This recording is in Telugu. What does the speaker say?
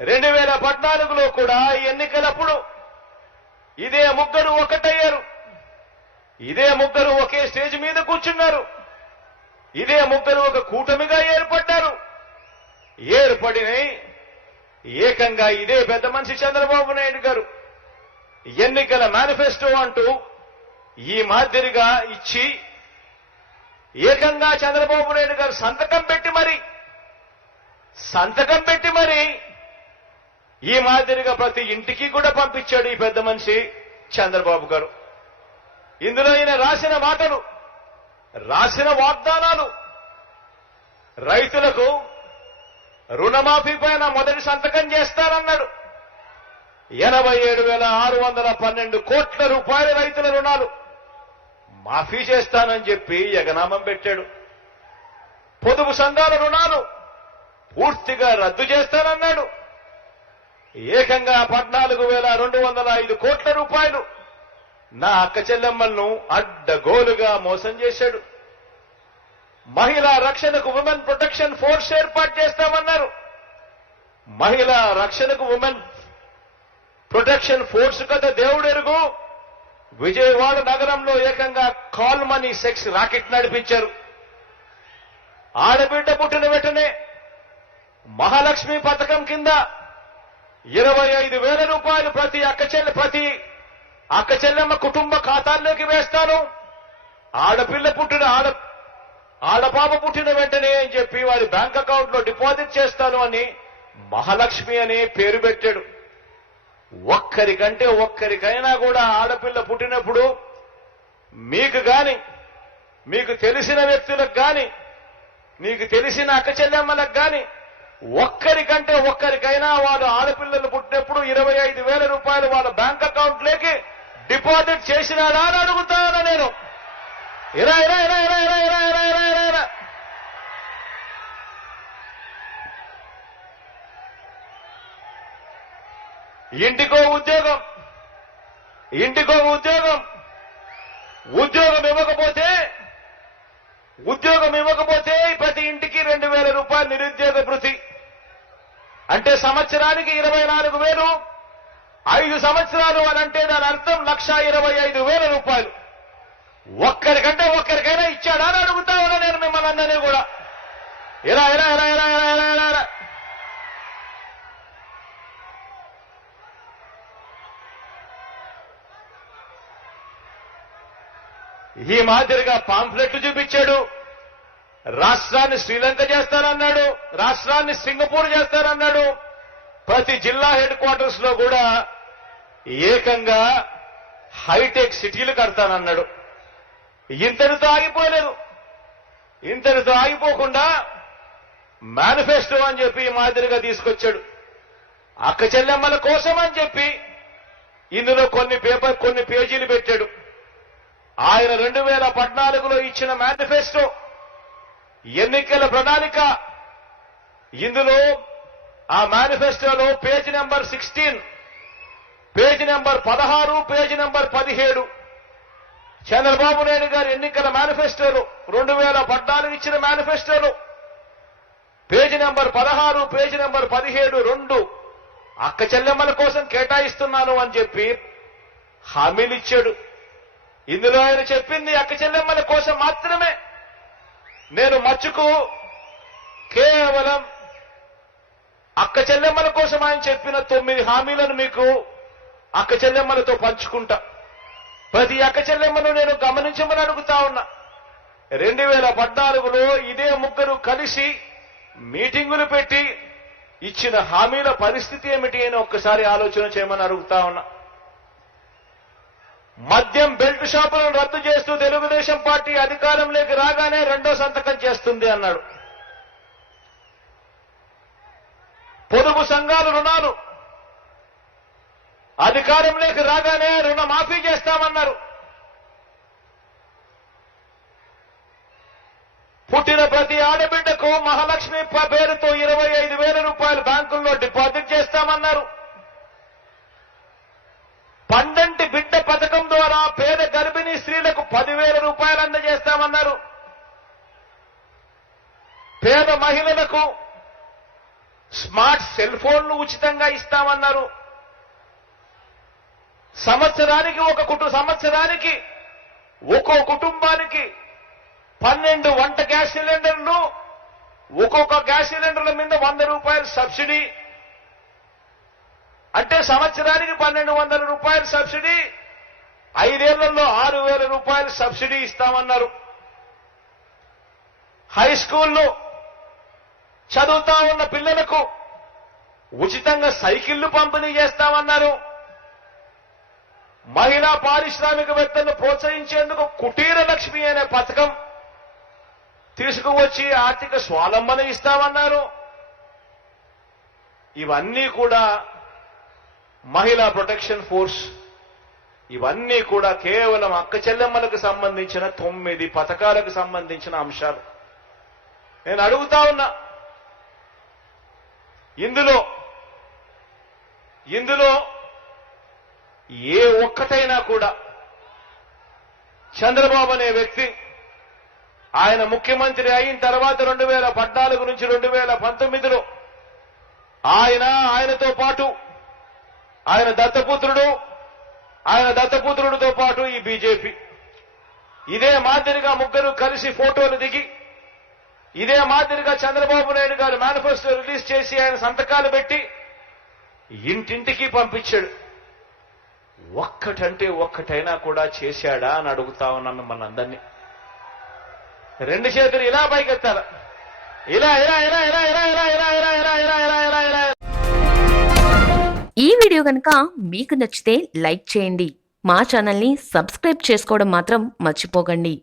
రెండు వేల పద్నాలుగులో కూడా ఎన్నికలప్పుడు ఇదే ముగ్గురు ఒకటయ్యారు. ఇదే ముగ్గురు ఒకే స్టేజ్ మీద కూర్చున్నారు. ఇదే ముగ్గురు ఒక కూటమిగా ఏర్పడ్డారు. ఏర్పడిన ఏకంగా ఇదే పెద్ద మనిషి చంద్రబాబు నాయుడు గారు ఎన్నికల మేనిఫెస్టో అంటూ ఈ మాదిరిగా ఇచ్చి ఏకంగా చంద్రబాబు నాయుడు గారు సంతకం పెట్టి మరి సంతకం పెట్టి మరి ఈ మాదిరిగా ప్రతి ఇంటికి కూడా పంపించాడు ఈ పెద్ద మనిషి చంద్రబాబు గారు. ఇందులో ఈయన రాసిన మాటలు రాసిన వాగ్దానాలు. రైతులకు రుణమాఫీ పైన మొదటి సంతకం చేస్తారన్నాడు. ఎనభై ఏడు వేల ఆరు వందల పన్నెండు కోట్ల రూపాయల రైతుల రుణాలు మాఫీ చేస్తానని చెప్పి ఎగనామం పెట్టాడు. పొదుపు సంఘాల రుణాలు పూర్తిగా రద్దు చేస్తానన్నాడు. ఏకంగా పద్నాలుగు వేల రెండు వందల ఐదు కోట్ల రూపాయలు. నా అక్క చెల్లెమ్మలను అడ్డగోలుగా మోసం చేశాడు. మహిళా రక్షణకు ఉమెన్ ప్రొటెక్షన్ ఫోర్స్ ఏర్పాటు చేస్తామన్నారు. మహిళా రక్షణకు ఉమెన్ ప్రొటెక్షన్ ఫోర్స్ కదా దేవుడెరుగు. విజయవాడ నగరంలో ఏకంగా కాల్ మనీ సెక్స్ రాకెట్ నడిపించారు. ఆడబిడ్డ పుట్టిన వెంటనే మహాలక్ష్మి పథకం కింద ఇరవై ఐదు వేల రూపాయలు ప్రతి అక్క చెల్లె ప్రతి అక్క చెల్లెమ్మ కుటుంబ ఖాతాల్లోకి వేస్తాను. ఆడపిల్ల పుట్టిన ఆడ ఆడపాప పుట్టిన వెంటనే అని చెప్పి వారి బ్యాంక్ అకౌంట్లో డిపాజిట్ చేస్తాను అని మహాలక్ష్మి అని పేరు పెట్టాడు. ఒక్కరికంటే ఒక్కరికైనా కూడా ఆడపిల్ల పుట్టినప్పుడు మీకు గాని మీకు తెలిసిన వ్యక్తులకు గాని మీకు తెలిసిన అక్క చెల్లెమ్మలకు గాని ఒక్కరికంటే ఒక్కరికైనా వాళ్ళు ఆడపిల్లలు పుట్టినప్పుడు ఇరవై ఐదు వేల రూపాయలు వాళ్ళ బ్యాంక్ అకౌంట్లోకి డిపాజిట్ చేసినాడా అని అడుగుతాను నేను. ఇరా ఇరా ఇరా ఇరా ఇరా ఇరా ఇరా ఇరా ఇరా ఇరా. ఇంటికో ఉద్యోగం ఇంటికో ఉద్యోగం. ఉద్యోగం ఇవ్వకపోతే ఉద్యోగం ఇవ్వకపోతే ప్రతి ఇంటికి రెండు వేల రూపాయలు నిరుద్యోగ భృతి అంటే సంవత్సరానికి ఇరవై నాలుగు వేలు ఐదు సంవత్సరాలు అని అంటే దాని అర్థం లక్ష ఇరవై ఐదు వేల రూపాయలు. ఒక్కరికంటే ఒక్కరికైనా ఇచ్చాడా అని అడుగుతా ఉన్నా నేను మిమ్మల్ని అందరినీ కూడా. ఇలా ఇలా ఇలా ఇలా ఇలా ఇలా ఇలా ఇలా ఈ మాదిరిగా పాంప్లెట్లు చూపించాడు. రాష్ట్రాన్ని శ్రీలంక చేస్తానన్నాడు రాష్ట్రాన్ని సింగపూర్ చేస్తానన్నాడు ప్రతి జిల్లా హెడ్ క్వార్టర్స్లో కూడా ఏకంగా హైటెక్ సిటీలు కడతానన్నాడు. ఇంతటితో ఆగిపోలేదు. ఇంతటితో ఆగిపోకుండా మేనిఫెస్టో అని చెప్పి మాదిరిగా తీసుకొచ్చాడు. అక్క చెల్లెమ్మల కోసం అని చెప్పి ఇందులో కొన్ని పేపర్ కొన్ని పేజీలు పెట్టాడు. ఆయన రెండు వేల పద్నాలుగులో ఇచ్చిన మేనిఫెస్టో ఎన్నికల ప్రణాళిక. ఇందులో ఆ మేనిఫెస్టోలో page number sixteen page number పదహారు పేజ్ నెంబర్ పదిహేడు. చంద్రబాబు నాయుడు గారి ఎన్నికల మేనిఫెస్టోలో రెండు వేల పద్నాలుగు ఇచ్చిన మేనిఫెస్టోలో. పేజీ నెంబర్ పదహారు పేజీ నెంబర్ పదిహేడు రెండు. అక్క చెల్లెమ్మల కోసం కేటాయిస్తున్నాను అని చెప్పి హామీలు ఇచ్చాడు. ఇందులో ఆయన చెప్పింది అక్క చెల్లెమ్మల కోసం మాత్రమే. నేను మచ్చుకు కేవలం అక్క చెల్లెమ్మల కోసం ఆయన చెప్పిన తొమ్మిది హామీలను మీకు అక్క చెల్లెమ్మలతో పంచుకుంటా. ప్రతి అక్క చెల్లెమ్మను నేను గమనించమని అడుగుతా ఉన్నా. రెండు వేల పద్నాలుగులో ఇదే ముగ్గురు కలిసి మీటింగులు పెట్టి ఇచ్చిన హామీల పరిస్థితి ఏమిటి అని ఒక్కసారి ఆలోచన చేయమని అడుగుతా ఉన్నా. మద్యం బెల్ట్ షాపులను రద్దు చేస్తూ తెలుగుదేశం పార్టీ అధికారంలోకి రాగానే రెండో సంతకం చేస్తుంది అన్నాడు. పొదుపు సంఘాలు రుణాలు అధికారంలోకి రాగానే రుణమాఫీ చేస్తామన్నారు. పుట్టిన ప్రతి ఆడబిడ్డకు మహాలక్ష్మి పేరుతో ఇరవై ఐదు వేల రూపాయలు బ్యాంకుల్లో డిపాజిట్ చేస్తామన్నారు. స్మార్ట్ సెల్ ఫోన్లు ఉచితంగా ఇస్తామన్నారు. సంవత్సరానికి ఒక కుటుంబ సంవత్సరానికి ఒక్కో కుటుంబానికి పన్నెండు వంట గ్యాస్ సిలిండర్లు ఒక్కొక్క గ్యాస్ సిలిండర్ల మీద వంద రూపాయలు సబ్సిడీ. అంటే సంవత్సరానికి పన్నెండు వందల రూపాయలు సబ్సిడీ ఐదేళ్ళలో ఆరు వేల రూపాయలు సబ్సిడీ ఇస్తామన్నారు. హై స్కూల్లో చదువుతా ఉన్న పిల్లలకు ఉచితంగా సైకిళ్ళు పంపిణీ చేస్తామన్నారు. మహిళా పారిశ్రామికవేత్తలను ప్రోత్సహించేందుకు కుటీర లక్ష్మి అనే పథకం తీసుకువచ్చి ఆర్థిక స్వాలంబన ఇస్తామన్నారు. ఇవన్నీ కూడా మహిళా ప్రొటెక్షన్ ఫోర్స్ ఇవన్నీ కూడా కేవలం అక్క చెల్లెమ్మలకు సంబంధించిన తొమ్మిది పథకాలకు సంబంధించిన అంశాలు. నేను అడుగుతా ఉన్నా ఇందులో ఇందులో ఏ ఒక్కటైనా కూడా చంద్రబాబు అనే వ్యక్తి ఆయన ముఖ్యమంత్రి అయిన తర్వాత రెండు వేల పద్నాలుగు నుంచి రెండు వేల పంతొమ్మిదిలో ఆయన ఆయనతో పాటు ఆయన దత్తపుత్రుడు ఆయన దత్తపుత్రుడితో పాటు ఈ బీజేపీ. ఇదే మాదిరిగా ముగ్గురు కలిసి ఫోటోలు దిగి ఇదే మాదిరిగా చంద్రబాబు నాయుడు గారు మేనిఫెస్టో రిలీజ్ చేసి ఆయన సంతకాలు పెట్టి ఇంటింటికి పంపించాడు ఒక్కటంటే ఒక్కటైనా కూడా చేశాడా అని అడుగుతా ఉన్నాను మిమ్మల్ని అందరినీ రెండు చేతులు ఇలా పైకెత్తారు ఇలా ఇలా ఇలా ఇలా ఇలా ఇలా ఇలా ఇలా ఇలా ఇలా ఇలా ఇలా ఇలా ఈ వీడియో కనుక మీకు నచ్చితే లైక్ చేయండి మా ఛానల్ని సబ్స్క్రైబ్ చేసుకోవడం మాత్రం మర్చిపోకండి